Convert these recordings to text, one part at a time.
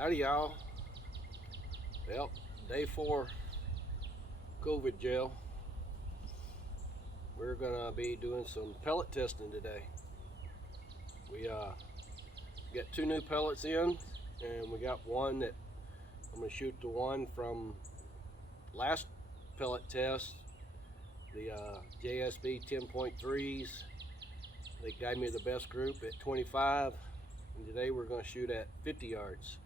Howdy y'all. Well, day 4 COVID jail. We're gonna be doing some pellet testing today. We got 2 new pellets in, and we got one that I'm gonna shoot the one from last pellet test, the JSB 10.3s. They gave me the best group at 25, and today we're gonna shoot at 50 yards.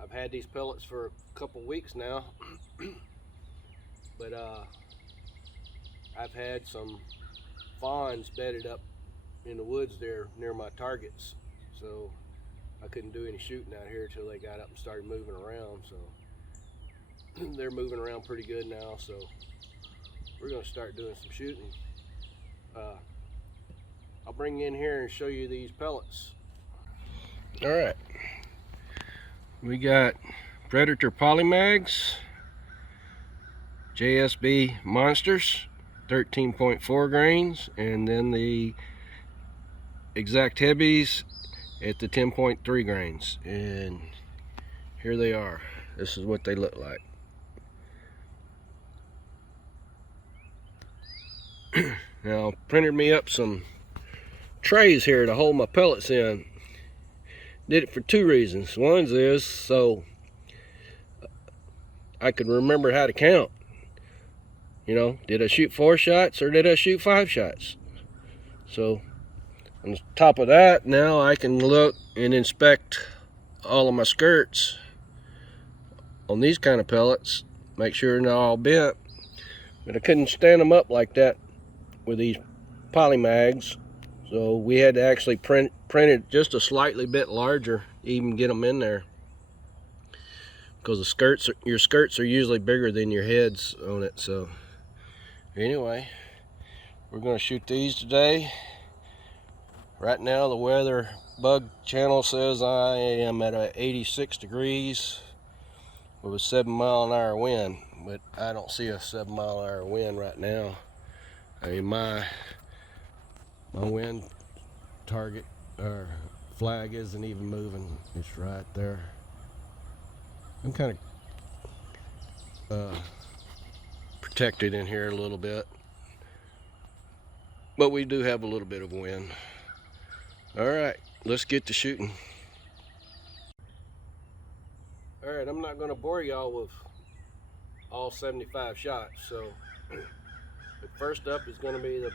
I've had these pellets for a couple weeks now, but I've had some fawns bedded up in the woods there near my targets, so I couldn't do any shooting out here till they got up and started moving around. So they're moving around pretty good now, so we're going to start doing some shooting. I'll bring you in here and show you these pellets. All right. We got Predator Polymags, JSB Monsters, 13.4 grains, and then the Exact Heavies at the 10.3 grains. And here they are. This is what they look like. Now, I printed me up some trays here to hold my pellets in. Did it for 2 reasons. One is so I could remember how to count. You know, did I shoot 4 shots or did I shoot 5 shots? So on top of that, now I can look and inspect all of my skirts on these kind of pellets, make sure they're not all bent. But I couldn't stand them up like that with these Polymags, so we had to actually print it just a slightly bit larger to even get them in there, because your skirts are usually bigger than your heads on it. So anyway, we're going to shoot these today. Right now the weather bug channel says I am at 86 degrees with a 7-mile-an-hour wind, but I don't see a 7-mile-an-hour wind right now. I mean, my wind target or flag isn't even moving. It's right there. I'm kind of protected in here a little bit, but we do have a little bit of wind. All right, let's get to shooting. All right, I'm not going to bore y'all with all 75 shots, so but first up is going to be the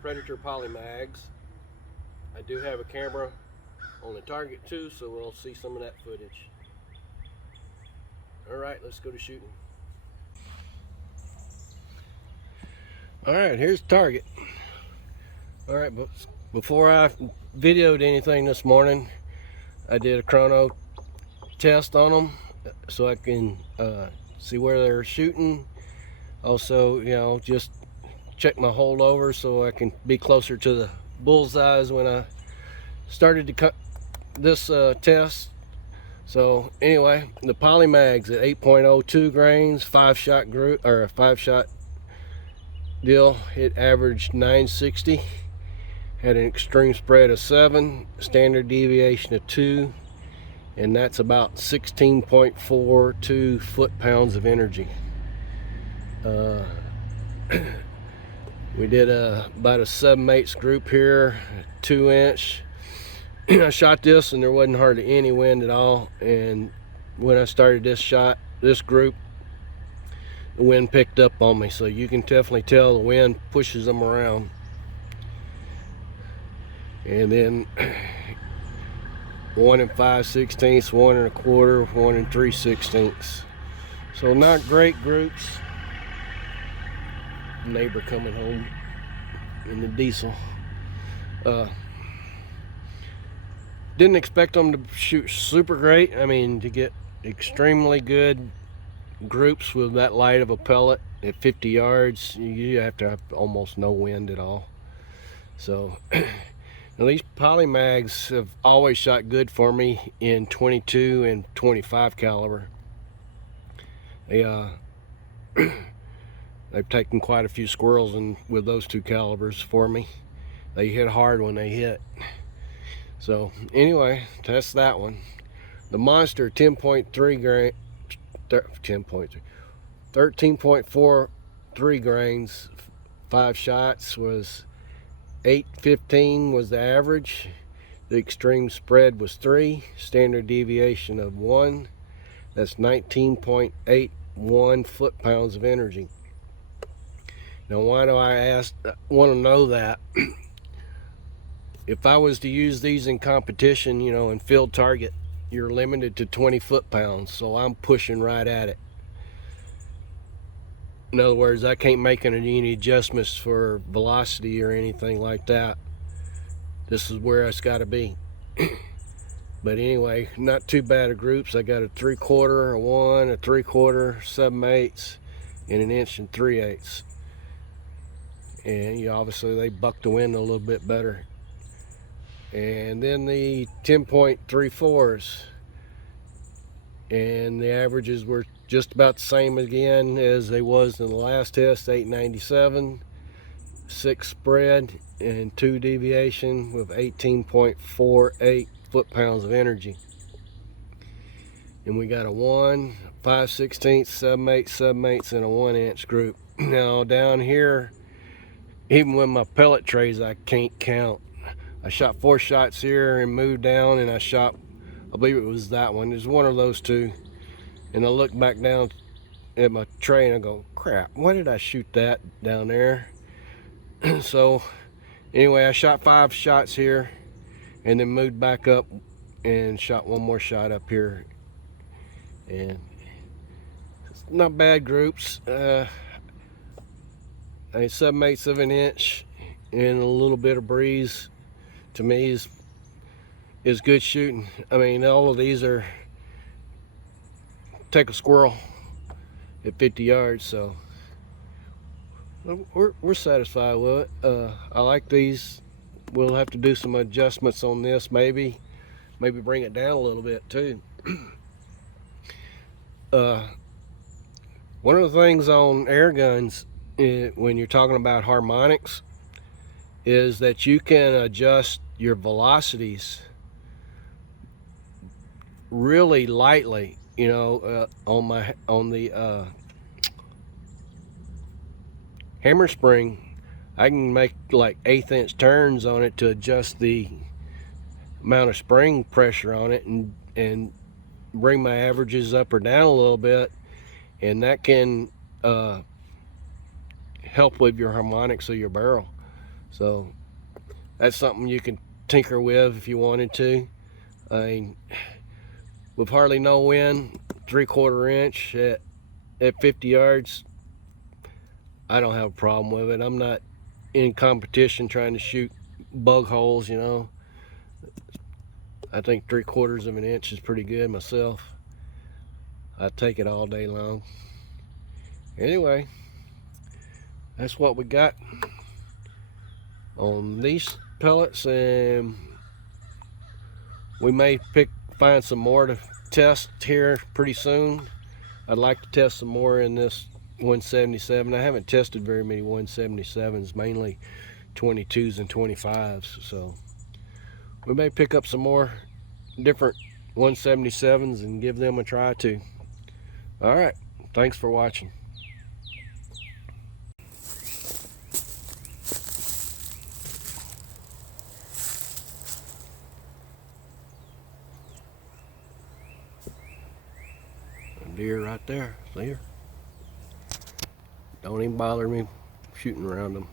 Predator Polymags. I do have a camera on the target too, so we'll see some of that footage. All right, let's go to shooting. All right, here's the target. All right, but before I videoed anything this morning, I did a chrono test on them so I can see where they're shooting. Also, you know, just check my holdover so I can be closer to the bullseyes when I started to cut this test. So anyway, the Polymags at 8.02 grains, 5-shot group or a 5-shot deal. It averaged 960, had an extreme spread of 7, standard deviation of 2, and that's about 16.42 foot-pounds of energy. We did about a 7/8 group here, 2-inch. I shot this and there wasn't hardly any wind at all, and when I started this group, the wind picked up on me, so you can definitely tell the wind pushes them around. And then 1 5/16, 1 1/4, 1 3/16. So not great groups. Neighbor coming home in the diesel. Didn't expect them to shoot super great. I mean, to get extremely good groups with that light of a pellet at 50 yards, you have to have almost no wind at all. So now these Polymags have always shot good for me in 22 and 25 caliber. They've taken quite a few squirrels with those 2 calibers for me. They hit hard when they hit. So anyway, that's that one. The Monster 10.3 grain, 10.3, 13.43 grains, 5 shots was 815 was the average. The extreme spread was 3, standard deviation of 1. That's 19.81 foot-pounds of energy. Now, why do I want to know that? If I was to use these in competition, you know, in field target, you're limited to 20 foot-pounds, so I'm pushing right at it. In other words, I can't make any adjustments for velocity or anything like that. This is where it's got to be. But anyway, not too bad of groups. I got a 3/4, a 1, a 3/4, 7/8, and an 1 3/8. And you know, obviously they buck the wind a little bit better. And then the 10.34s, and the averages were just about the same again as they was in the last test. 897, 6 spread, and 2 deviation with 18.48 foot-pounds of energy. And we got a 1, 5/16, 7/8, 7/8, and a 1-inch group. Now down here, even with my pellet trays, I can't count. I shot 4 shots here and moved down, and I shot, I believe it was that one. There's one of those two. And I look back down at my tray and I go, crap, why did I shoot that down there? So anyway, I shot 5 shots here and then moved back up and shot 1 more shot up here. And it's not bad groups. 7/8 of an inch and a little bit of breeze, to me, is good shooting. I mean, all of these are take a squirrel at 50 yards, so we're satisfied with it. I like these. We'll have to do some adjustments on this, maybe bring it down a little bit too. One of the things on air guns, when you're talking about harmonics, is that you can adjust your velocities really lightly. You know, on the hammer spring, I can make like 1/8 inch turns on it to adjust the amount of spring pressure on it, and bring my averages up or down a little bit, and that can help with your harmonics of your barrel. So that's something you can tinker with if you wanted to. I mean, with hardly no wind, 3/4 inch at 50 yards, I don't have a problem with it. I'm not in competition trying to shoot bug holes, you know. I think 3/4 of an inch is pretty good myself. I take it all day long. Anyway, that's what we got on these pellets, and we may find some more to test here pretty soon. I'd like to test some more in this 177. I haven't tested very many 177s, mainly 22s and 25s, so we may pick up some more different 177s and give them a try too. All right, thanks for watching. Deer right there, see her? Don't even bother me shooting around them.